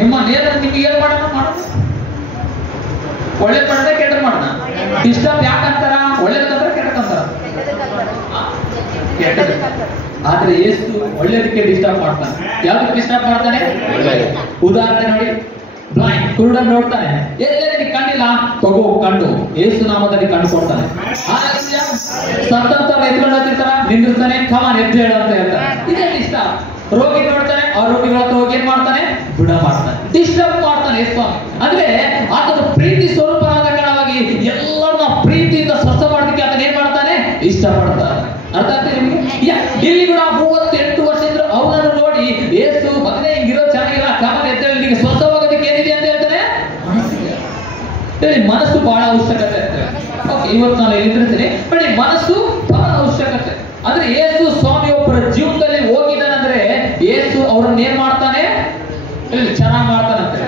ನಿಮ್ಮ ನೇರ ನಿಮ್ಗೆ ಏನ್ ಮಾಡೋಣ ಒಳ್ಳೆ ಮಾಡೋಣ ಕೆಟ್ಟ ಮಾಡೋಣ ಡಿಸ್ಟರ್ಬ್ ಯಾಕಂತಾರ ಒಳ್ಳೇದಕ್ಕಂತಾರ ಕೆಟ್ಟಕ್ಕಂತಾರ ಕೆಟ್ಟದ ಆದ್ರೆ ಏಸು ಒಳ್ಳೇದಕ್ಕೆ ಡಿಸ್ಟರ್ಬ್ ಮಾಡ್ತಾನೆ ಯಾವ್ದಕ್ಕೆ ಡಿಸ್ಟರ್ಬ್ ಮಾಡ್ತಾನೆ ಉದಾಹರಣೆ ನೋಡಿ ಬ್ಲೈಂಡ್ ಕುರುಡ ನೋಡ್ತಾನೆ ಎಲ್ಲೆಲ್ಲಿ ಕಣ್ಣಿಲ್ಲ ತಗೋ ಕಣ್ಣು ಏಸು ನಾಮದಲ್ಲಿ ಕಣ್ಣು ಕೊಡ್ತಾನೆ ಸತ್ತಂತವ್ರು ಎತ್ಕೊಂಡು ಹೋಗ್ತಿರ್ತಾರ ನಿಂದಿರ್ತಾನೆ ಕಮಾನ್ ಎದ್ದು ಹೇಳು ಅಂತ ಹೇಳ್ತಾನೆ ಇದೇ ಇಷ್ಟ ರೋಗಿ ನೋಡ್ತಾನೆ ಆ ರೋಗಿಗಳ ಹತ್ರ ಹೋಗಿ ಏನ್ ಮಾಡ್ತಾನೆ ಗುಣ ಮಾಡ್ತಾನೆ ಡಿಸ್ಟರ್ಬ್ ಮಾಡ್ತಾನೆ ಸ್ವಾಮಿ ಅಂದ್ರೆ ಆತನ ಪ್ರೀತಿ ಸ್ವರೂಪನಾಗಿ ಎಲ್ಲರನ್ನ ಪ್ರೀತಿಯಿಂದ ಸ್ವಸ್ಥ ಮಾಡೋದಕ್ಕೆ ಆತನ ಏನ್ ಮಾಡ್ತಾನೆ ಇಷ್ಟಪಡ್ತಾನೆ ಅರ್ಥ ಆಗ್ತದೆ ನಿಮ್ಗೆ ಇಲ್ಲಿ ಕೂಡ 38 ವರ್ಷ ಇದ್ರು ಅವನನ್ನು ನೋಡಿ ಏಸು ಮಗನೇ ಹಿಂಗಿರೋ ಚೆನ್ನಾಗಿಲ್ಲ ಕಮಾನ್ ಎದ್ದು ಹೇಳಿ ನಿಮಗೆ ಸ್ವಸ್ಥವಾಗೋದಕ್ಕೆ ಏನಿದೆ ಅಂತ ಹೇಳ್ತಾನೆ ಮನಸ್ಸು ಬಹಳ ಅವಶ್ಯಕತೆ ಇರ್ತದೆ. ಓಕೆ ಇವತ್ತು ನಾನು ಎಲ್ಲಿರ್ತೀನಿ ಬಟ್ ಮನಸ್ಸು ಬಹಳ ಅವಶ್ಯಕತೆ ಅಂದ್ರೆ ಏಸು ಸ್ವಾಮಿ ಒಬ್ಬರ ಜೀವನದಲ್ಲಿ ಹೋಗಿದ್ದಾನಂದ್ರೆ ಏಸು ಅವ್ರನ್ನ ಏನ್ ಮಾಡ್ತಾನೆ ಚೆನ್ನಾಗಿ ಮಾಡ್ತಾನಂತೆ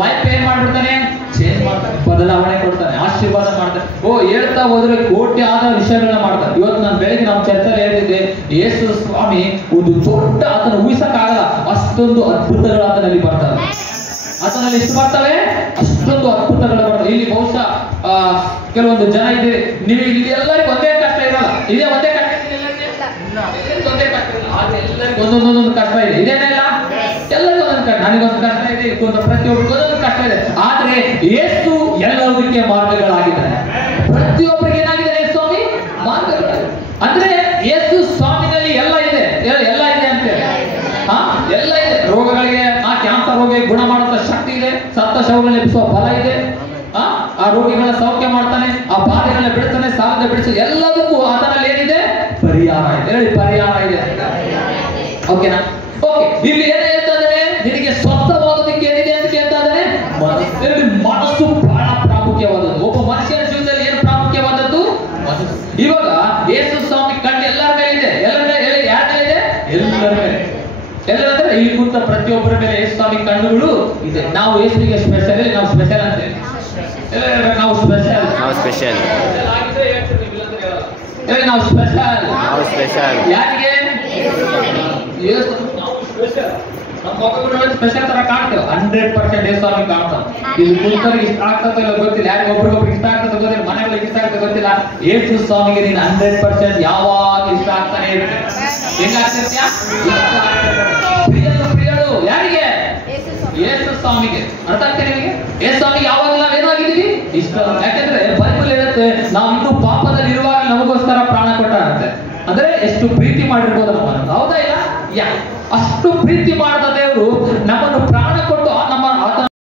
ಲೈಫ್ ಏನ್ ಮಾಡ್ಬಿಡ್ತಾನೆ ಚೇಂಜ್ ಮಾಡ್ತಾನೆ ಬದಲಾವಣೆ ಕೊಡ್ತಾನೆ ಆಶೀರ್ವಾದ ಮಾಡ್ತಾನೆ ಹೇಳ್ತಾ ಹೋದ್ರೆ ಕೋಟಿ ಆದ ವಿಷಯಗಳನ್ನ ಮಾಡ್ತಾನೆ ಇವತ್ತು ನಾನು ಬೆಳಗ್ಗೆ ನಮ್ಮ ಚರ್ಚೆಯಲ್ಲಿ ಹೇಳ್ತಿದ್ದೆ ಏಸು ಸ್ವಾಮಿ ಒಂದು ದೊಡ್ಡ ಆತನ ಊಹಿಸಕ್ಕಾಗಲ್ಲ ಅಷ್ಟೊಂದು ಅದ್ಭುತಗಳು ಆತನಲ್ಲಿ ಬರ್ತವೆ ಆತನಲ್ಲಿ ಎಷ್ಟು ಬರ್ತವೆ ಅಷ್ಟೊಂದು ಅದ್ಭುತಗಳು ಬರ್ತವೆ ಇಲ್ಲಿ ಬಹುಶಃ ಕೆಲವೊಂದು ಜನ ಇದೆ ನೀವು ಇಲ್ಲಿ ಎಲ್ಲರಿಗೂ ಒಂದೇ ಕಷ್ಟ ಇರಲ್ಲ ಇದೇ ಒಂದೇ ಕಷ್ಟ ಒಂದೇ ಕಷ್ಟ ಇಲ್ಲ ಆದ್ರೆ ಎಲ್ಲರಿಗೂ ಒಂದೊಂದೊಂದೊಂದು ಕಷ್ಟ ಇದೆ ಇದೇನೇ ಇಲ್ಲ ಎಲ್ಲರಿಗೂ ಒಂದೊಂದು ಕಷ್ಟ ನನಗೊಂದು ಕಷ್ಟ ಇದೆ ಪ್ರತಿಯೊಬ್ಬರಿಗೂ ಒಂದೊಂದು ಕಷ್ಟ ಇದೆ ಆದ್ರೆ ಏಸು ಎಲ್ಲದಕ್ಕೆ ಮಾರ್ಗಗಳಾಗಿದ್ದಾರೆ ಪ್ರತಿಯೊಬ್ಬರಿಗೆ ಏನಾಗಿದೆ ಸ್ವಾಮಿ ಮಾರ್ಗಗಳು ಅಂದ್ರೆ ಏಸು ಸ್ವಾಮಿನಲ್ಲಿ ಎಲ್ಲ ಇದೆ ಎಲ್ಲ ಇದೆ ಅಂತ ಹೇಳಿ ಎಲ್ಲ ಇದೆ ರೋಗಗಳಿಗೆ ಕ್ಯಾನ್ಸರ್ ರೋಗಿಗೆ ಗುಣ ಮಾಡುವಂತ ಶಕ್ತಿ ಇದೆ ಸತ್ತ ಶವಗಳನ್ನ ಎಬ್ಬಿಸುವ ಬಲ ಇದೆ ಆ ರೋಗಿಗಳ ಸೌಖ್ಯ ಮಾಡ್ತಾನೆ ಆ ಬಾಧೆಗಳನ್ನ ಬಿಡ್ತಾನೆ ಸಾಲದ ಬಿಡಿಸಿ ಎಲ್ಲದಕ್ಕೂ ಆತನಲ್ಲಿ ಏನಿದೆ ಪರಿಹಾರ ಇದೆ ಹೇಳಿ ಪರಿಹಾರ ಇದೆ ಓಕೆನಾ ಓಕೆ ಇಲ್ಲಿ ಏನ್ ಹೇಳ್ತಾ ಇದ್ದಾನೆ ನಿನಗೆ ಸ್ವಸ್ಥವಾಗೋದಕ್ಕೆ ಏನಿದೆ ಅಂತ ಕೇಳ್ತಾ ಇದ್ದಾನೆ ಮನಸ್ಸು ಬಹಳ ಪ್ರಾಮುಖ್ಯವಾದದ್ದು ಒಬ್ಬ ಮನುಷ್ಯನ ಜೀವನದಲ್ಲಿ ಏನು ಪ್ರಾಮುಖ್ಯವಾದದ್ದು ಮನಸ್ಸು ಇವಾಗ ಯೇಸು ಸ್ವಾಮಿ ಕಣ್ಣು ಎಲ್ಲರ ಮೇಲಿದೆ ಎಲ್ಲರ ಮೇಲೆ ಯಾರ ಮೇಲಿದೆ ಎಲ್ಲರ ಮೇಲೆ ಎಲ್ಲರಂದ್ರೆ ಇಲ್ಲಿ ಕುಂತ ಪ್ರತಿಯೊಬ್ಬರ ಮೇಲೆ ಯೇಸು ಸ್ವಾಮಿ ಕಣ್ಣುಗಳು ಇದೆ ನಾವು ಯೇಸುವಿಗೆ ಸ್ಪೆಷಲ್ ನಾವು ಸ್ಪೆಷಲ್ ಅಂತೇವೆ ನಾವು ಸ್ಪೆಷಲ್ ಆಗಿದ್ರೆ ಹೇಳ್ತೀವಿ ನಾವು ಸ್ಪೆಷಲ್ ಯಾರಿಗೆ ನಮ್ಮ ಮಕ್ಕಳು ಸ್ಪೆಷಲ್ ತರ ಕಾಣ್ತೇವೆ 100% ಯೇಸು ಸ್ವಾಮಿ ಕಾಣ್ತಾವೆ ಇಲ್ಲಿ ಕುಂತರಿಗೆ ಇಷ್ಟ ಆಗ್ತದೆ ಇಲ್ಲ ಗೊತ್ತಿಲ್ಲ ಯಾರಿಗೆ ಒಬ್ರಿಗೊಬ್ರಿಗೆ ಇಷ್ಟ ಆಗ್ತದೆ ಗೊತ್ತಿಲ್ಲ ಮನೆಗಳಿಗೆ ಇಷ್ಟ ಆಗ್ತದೆ ಗೊತ್ತಿಲ್ಲ ಯೇಸು ಸ್ವಾಮಿಗೆ ನೀನು 100% ಯಾವಾಗ ಇಷ್ಟ ಆಗ್ತಾನೆ ಇರುತ್ತೆ ಹೆಂಗಾಗ್ತಿರ್ತೀಯ ಪ್ರಿಯಳು ಯಾರಿಗೆ ಯೇಸು ಸ್ವಾಮಿಗೆ ಅರ್ಥ ಆಗ್ತದೆ ನಿಮಗೆ ಯೇಸು ಸ್ವಾಮಿಗೆ ಯಾವಾಗ ನಾವೇನಾಗಿದ್ದೀವಿ ಇಷ್ಟ ಯಾಕಂದ್ರೆ ಬೈಬಲ್ ಹೇಳುತ್ತೆ ನಾವು ಇನ್ನೂ ಪಾಪದಲ್ಲಿ ಇರುವಾಗ ನಮಗೋಸ್ಕರ ಪ್ರಾಣ ಕೊಟ್ಟಾರಂತೆ ಅಂದ್ರೆ ಎಷ್ಟು ಪ್ರೀತಿ ಮಾಡಿರ್ಬೋದು ನಮ್ಮನ್ನು ಹೌದಾ ಇಲ್ಲ ಅಷ್ಟು ಪ್ರೀತಿ ಮಾಡಿದ ದೇವರು ನಮ್ಮನ್ನು